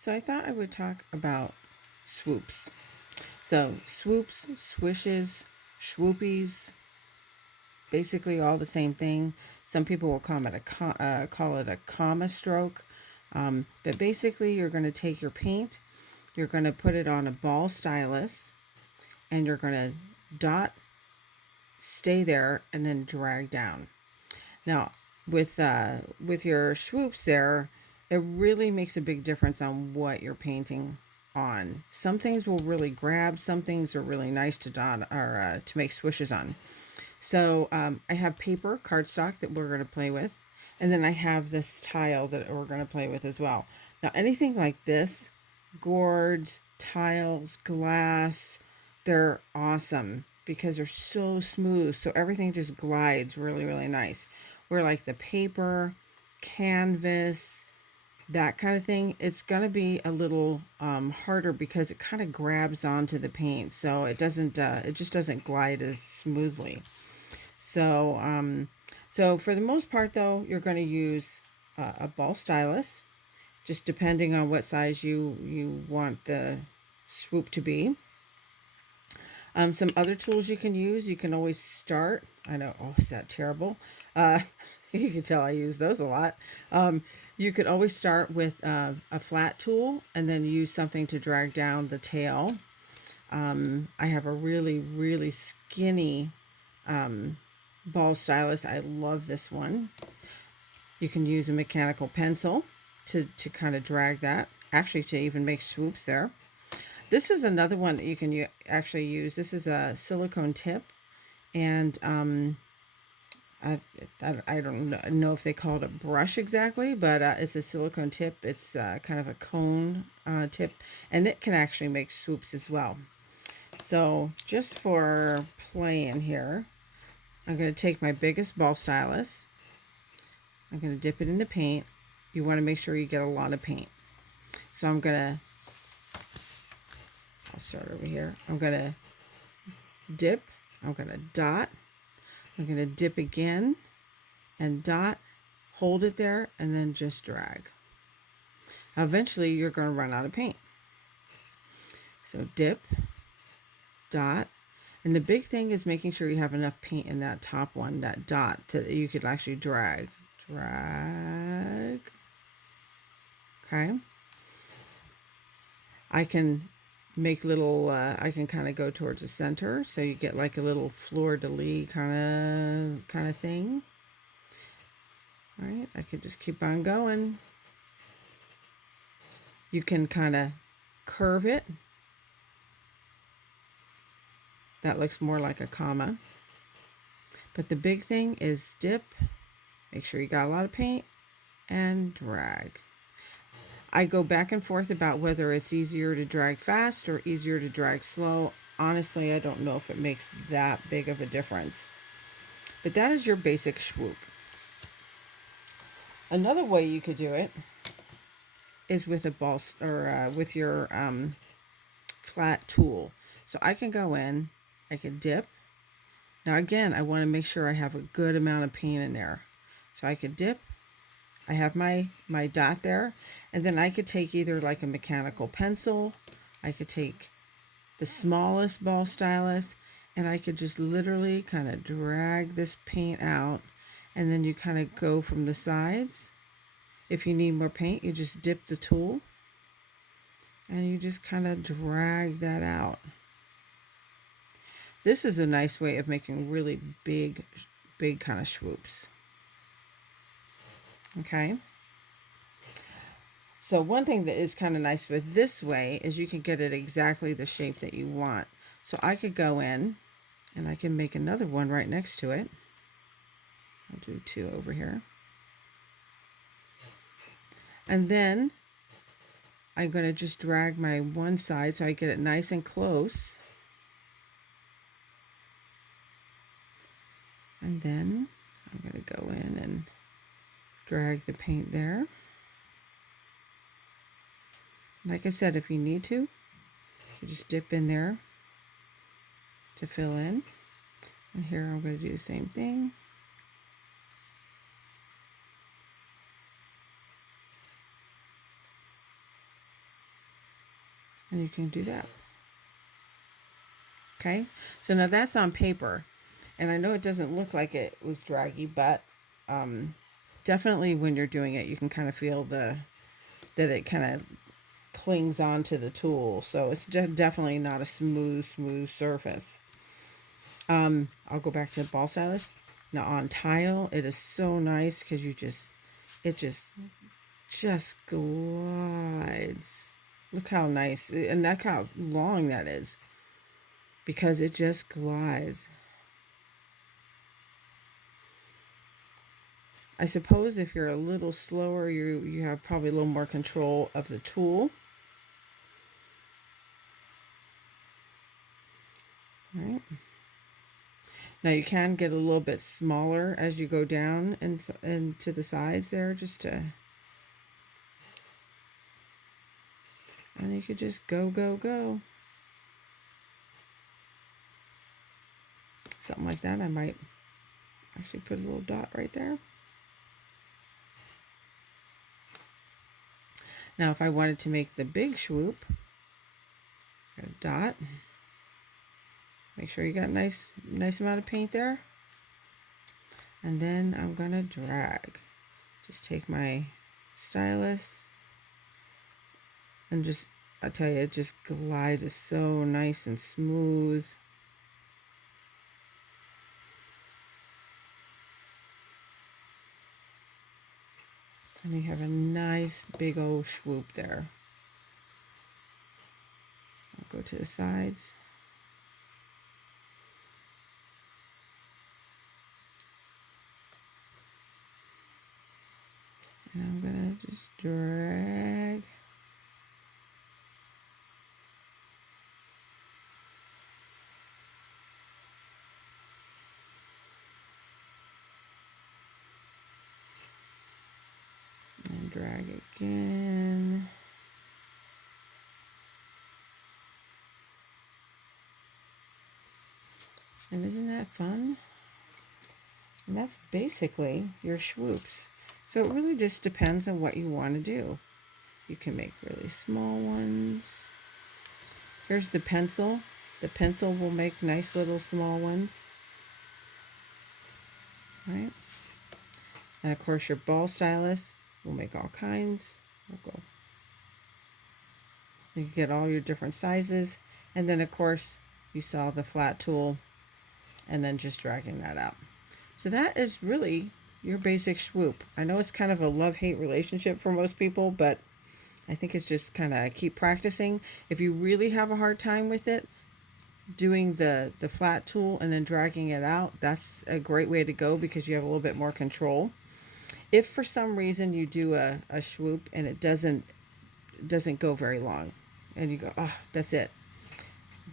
So I thought I would talk about swoops. So swoops, swishes, Schwoopies, basically all the same thing. Some people will call it a comma stroke, but basically you're going to take your paint, you're going to put it on a ball stylus, and you're going to dot, stay there, and then drag down. Now, with your swoops there, it really makes a big difference on what you're painting on. Some things will really grab. Some things are really nice to dot or to make swishes on. So I have paper cardstock that we're going to play with, and then I have this tile that we're going to play with as well. Now anything like this, gourds, tiles, glass, they're awesome because they're so smooth. So everything just glides really, really nice. Where like the paper, canvas, that kind of thing, it's going to be a little harder because it kind of grabs onto the paint. So it just doesn't glide as smoothly. So, so for the most part though, you're going to use a ball stylus, just depending on what size you want the swoop to be. Some other tools you can use, you can always start. I know, oh, is that terrible? Uh, you can tell I use those a lot. You could always start with a flat tool and then use something to drag down the tail. I have a really, really skinny ball stylus. I love this one. You can use a mechanical pencil to kind of drag that, actually to even make swoops there. This is another one that you can actually use. This is a silicone tip, and I don't know if they call it a brush exactly, but it's a silicone tip. It's kind of a cone tip, and it can actually make swoops as well. So just for playing here, I'm going to take my biggest ball stylus. I'm going to dip it in the paint. You want to make sure you get a lot of paint. So I'm going to, I'll start over here. I'm going to dip. I'm going to dot. I'm going to dip again and dot. Hold it there and then just drag. Eventually you're going to run out of paint. So dip, dot. And the big thing is making sure you have enough paint in that top one, that dot, that you could actually drag. Drag. Okay. I can make little, I can kind of go towards the center, so you get like a little fleur-de-lis kind of thing. All right, I could just keep on going. You can kind of curve it. That looks more like a comma. But the big thing is dip, make sure you got a lot of paint, and drag. I go back and forth about whether it's easier to drag fast or easier to drag slow. Honestly, I don't know if it makes that big of a difference. But that is your basic swoop. Another way you could do it is with a ball or with your flat tool. So I can go in, I can dip. Now again, I want to make sure I have a good amount of paint in there. So I could dip. I have my dot there, and then I could take either like a mechanical pencil, I could take the smallest ball stylus, and I could just literally kind of drag this paint out, and then you kind of go from the sides. If you need more paint, you just dip the tool, and you just kind of drag that out. This is a nice way of making really big kind of swoops. Okay. So one thing that is kind of nice with this way is you can get it exactly the shape that you want. So I could go in and I can make another one right next to it. I'll do two over here. And then I'm going to just drag my one side so I get it nice and close. And then I'm going to go in and drag the paint there. Like I said, if you need to, you just dip in there to fill in. And here I'm going to do the same thing. And you can do that. Okay, so now that's on paper. And I know it doesn't look like it was draggy, but um, definitely when you're doing it, you can kind of feel that it kind of clings onto the tool. So it's definitely not a smooth surface. I'll go back to ball stylus. Now on tile, it is so nice because it just glides. Look how nice, and look how long that is because it just glides. I suppose if you're a little slower, you have probably a little more control of the tool. All right. Now you can get a little bit smaller as you go down and to the sides there, and you could just go. Something like that. I might actually put a little dot right there. Now if I wanted to make the big Schwoop, got a dot. Make sure you got a nice amount of paint there. And then I'm gonna drag. Just take my stylus and I tell you, it just glides so nice and smooth. And you have a nice big old Schwoop there. I'll go to the sides. And I'm gonna just drag. And drag again. And isn't that fun? And that's basically your Schwoops. So it really just depends on what you want to do. You can make really small ones. Here's the pencil. The pencil will make nice little small ones. Right? And of course your ball stylus will make all kinds. We'll go. You get all your different sizes. And then of course you saw the flat tool and then just dragging that out. So that is really your basic Schwoop. I know it's kind of a love-hate relationship for most people, but I think it's just kind of keep practicing. If you really have a hard time with it, doing the flat tool and then dragging it out, that's a great way to go because you have a little bit more control. If for some reason you do a Schwoop and it doesn't go very long and you go, oh, that's it.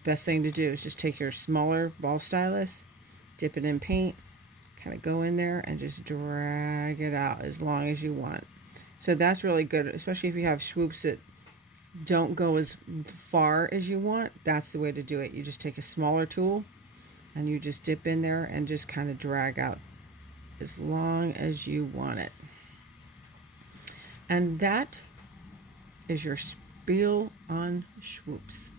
Best thing to do is just take your smaller ball stylus, dip it in paint, kind of go in there and just drag it out as long as you want. So that's really good, especially if you have Schwoops that don't go as far as you want. That's the way to do it. You just take a smaller tool and you just dip in there and just kind of drag out as long as you want it. And that is your spiel on Schwoops.